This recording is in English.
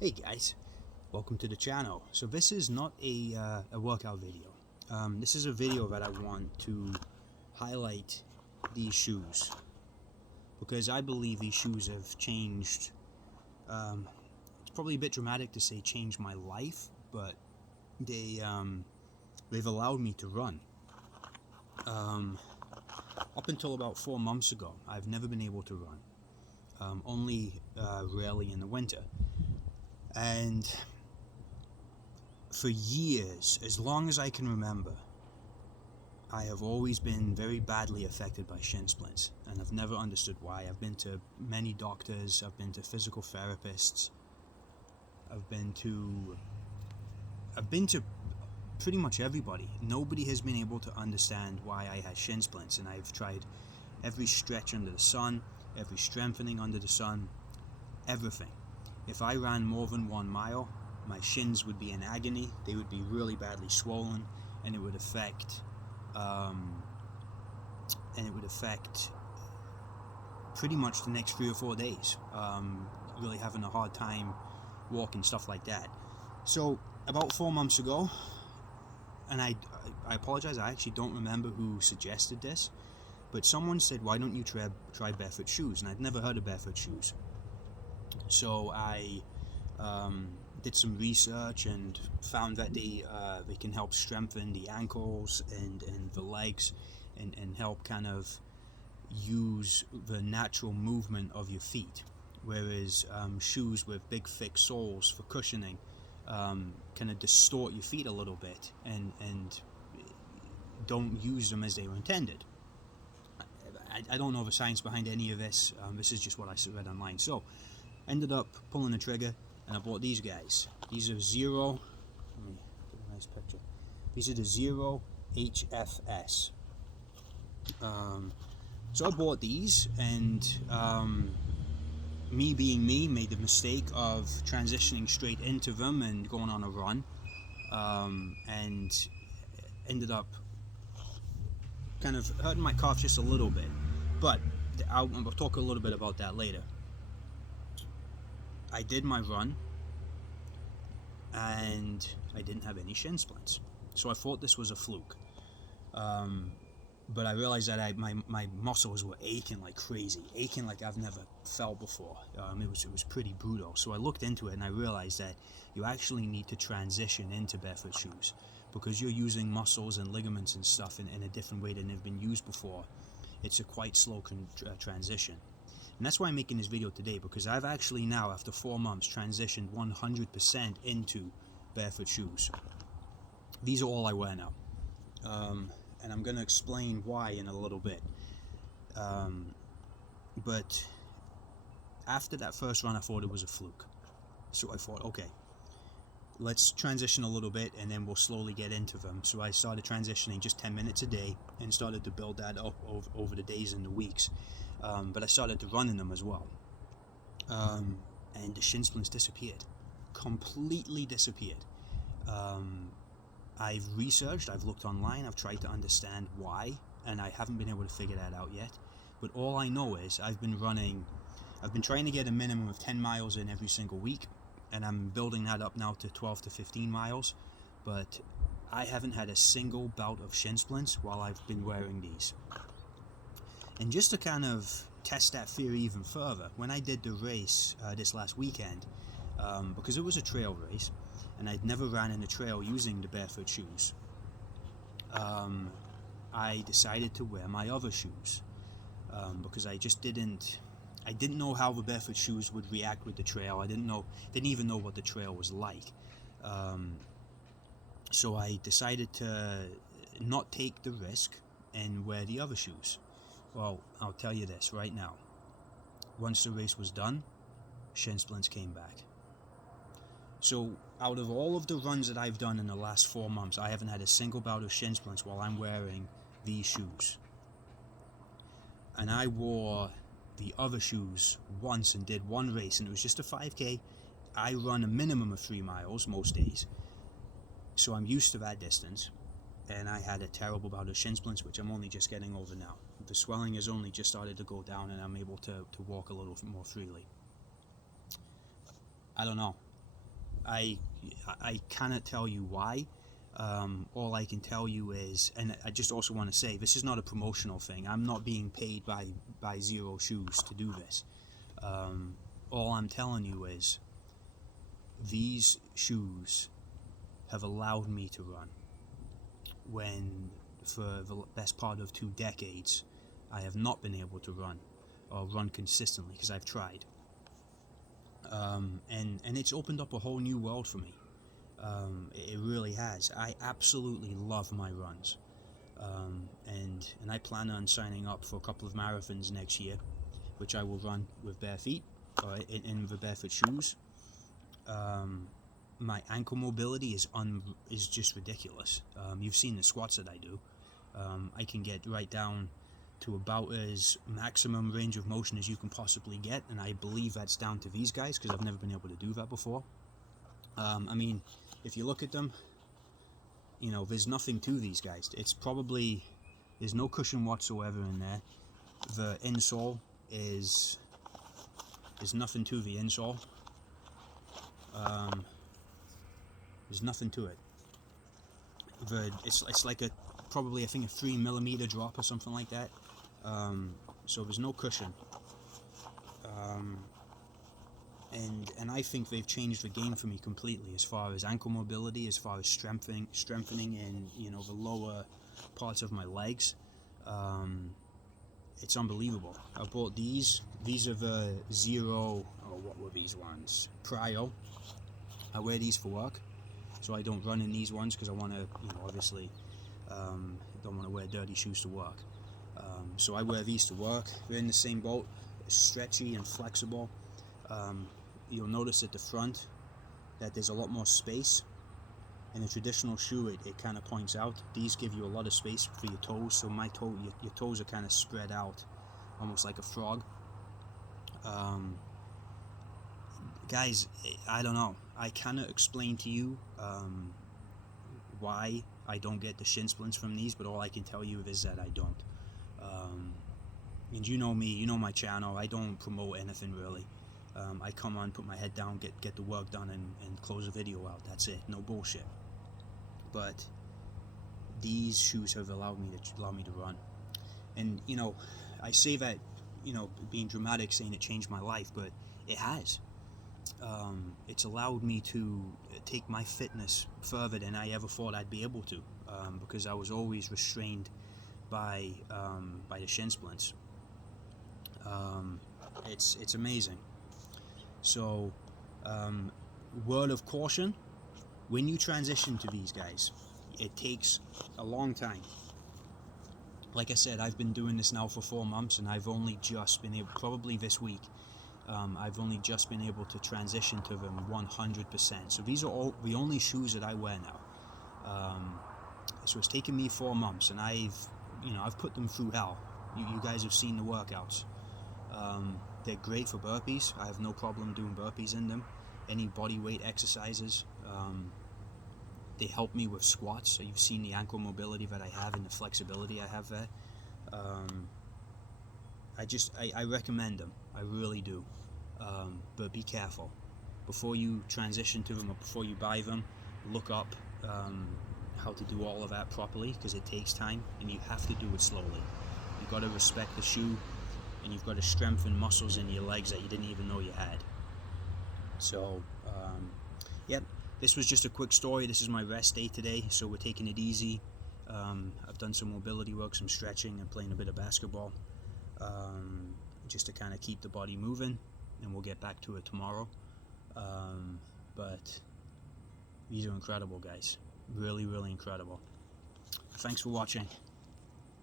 Hey guys, welcome to the channel. So this is not a workout video. This is a video that I want to highlight these shoes because I believe these shoes have changed. It's probably a bit dramatic to say changed my life, but they've allowed me to run. Up until about 4 months ago, I've never been able to run, only rarely in the winter. And for years, as long as I can remember, I have always been very badly affected by shin splints, and I've never understood why. I've been to many doctors, I've been to physical therapists, I've been to pretty much everybody. Nobody has been able to understand why I had shin splints, and I've tried every stretch under the sun, every strengthening under the sun, everything. If I ran more than 1 mile, my shins would be in agony. They would be really badly swollen, and it would affect pretty much the next 3 or 4 days. Really having a hard time walking, stuff like that. So about 4 months ago, and I apologize, I actually don't remember who suggested this, but someone said, why don't you try barefoot shoes? And I'd never heard of barefoot shoes. So I did some research and found that they can help strengthen the ankles and the legs and help kind of use the natural movement of your feet, whereas shoes with big thick soles for cushioning kind of distort your feet a little bit and don't use them as they were intended. I don't know the science behind any of this. This is just what I read online. So ended up pulling the trigger, and I bought these guys. These are Zero. Let me get a nice picture. These are the Zero HFS. So I bought these, and me being me, made the mistake of transitioning straight into them and going on a run, and ended up kind of hurting my calf just a little bit. But I'll talk a little bit about that later. I did my run, and I didn't have any shin splints, so I thought this was a fluke. But I realized that my muscles were aching like crazy, aching like I've never felt before. It was pretty brutal. So I looked into it, and I realized that you actually need to transition into barefoot shoes because you're using muscles and ligaments and stuff in a different way than they've been used before. It's a quite slow transition. And that's why I'm making this video today, because I've actually now, after 4 months, transitioned 100% into barefoot shoes. These are all I wear now. And I'm going to explain why in a little bit. But after that first run, I thought it was a fluke. So I thought, okay, let's transition a little bit, and then we'll slowly get into them. So I started transitioning just 10 minutes a day and started to build that up over the days and the weeks. But I started to run in them as well. And the shin splints disappeared. Completely disappeared. I've researched, I've looked online, I've tried to understand why, and I haven't been able to figure that out yet. But all I know is I've been trying to get a minimum of 10 miles in every single week, and I'm building that up now to 12 to 15 miles. But I haven't had a single bout of shin splints while I've been wearing these. And just to kind of test that theory even further, when I did the race this last weekend, because it was a trail race, and I'd never ran in the trail using the barefoot shoes, I decided to wear my other shoes, because I didn't know how the barefoot shoes would react with the trail. I didn't even know what the trail was like. So I decided to not take the risk and wear the other shoes. Well, I'll tell you this right now. Once the race was done, shin splints came back. So out of all of the runs that I've done in the last 4 months, I haven't had a single bout of shin splints while I'm wearing these shoes. And I wore the other shoes once and did one race, and it was just a 5K. I run a minimum of 3 miles most days, so I'm used to that distance. And I had a terrible bout of shin splints, which I'm only just getting over now. The swelling has only just started to go down, and I'm able to walk a little more freely. I don't know. I cannot tell you why. All I can tell you is, and I just also want to say, this is not a promotional thing. I'm not being paid by Zero Shoes to do this. All I'm telling you is, these shoes have allowed me to run when, for the best part of 2 decades, I have not been able to run, or run consistently, because I've tried. And it's opened up a whole new world for me. It really has. I absolutely love my runs. And I plan on signing up for a couple of marathons next year, which I will run with bare feet, or in the barefoot shoes. My ankle mobility is just ridiculous. You've seen the squats that I do. I can get right down to about as maximum range of motion as you can possibly get, and I believe that's down to these guys, because I've never been able to do that before. I mean, if you look at them, you know, there's nothing to these guys. It's probably, there's no cushion whatsoever in there. The insole is, there's nothing to the insole. There's nothing to it. It's like a, probably I think a 3mm drop or something like that. So there's no cushion. And I think they've changed the game for me completely, as far as ankle mobility, as far as strengthening in, you know, the lower parts of my legs. It's unbelievable. I bought these. These are the Zero, oh, what were these ones? Prio. I wear these for work, so I don't run in these ones, because I want to, you know, obviously, don't want to wear dirty shoes to work. So I wear these to work. They're in the same boat, stretchy and flexible. You'll notice at the front that there's a lot more space. In a traditional shoe, it kind of points out. These give you a lot of space for your toes, so your toes are kind of spread out, almost like a frog. Guys, I don't know. I cannot explain to you why I don't get the shin splints from these, but all I can tell you is that I don't. And you know me, you know my channel. I don't promote anything really. I come on, put my head down, get the work done, and close the video out. That's it. No bullshit. But these shoes have allowed me to run. And you know, I say that, you know, being dramatic, saying it changed my life, but it has. It's allowed me to take my fitness further than I ever thought I'd be able to, because I was always restrained by the shin splints. It's amazing. So, word of caution: when you transition to these guys, it takes a long time. Like I said, I've been doing this now for 4 months, and I've only just been able, probably this week, I've only just been able to transition to them 100%. So these are all the only shoes that I wear now. So it's taken me 4 months, and I've put them through hell. You guys have seen the workouts. They're great for burpees. I have no problem doing burpees in them. Any body weight exercises. They help me with squats. So you've seen the ankle mobility that I have and the flexibility I have there. I recommend them. I really do. But be careful. Before you transition to them, or before you buy them, look up how to do all of that properly, because it takes time, and you have to do it slowly. You've got to respect the shoe, and you've got to strengthen muscles in your legs that you didn't even know you had. So, yep, this was just a quick story. This is my rest day today, so we're taking it easy. I've done some mobility work, some stretching, and playing a bit of basketball, just to kind of keep the body moving, and we'll get back to it tomorrow. But these are incredible, guys. Really, really incredible. Thanks for watching.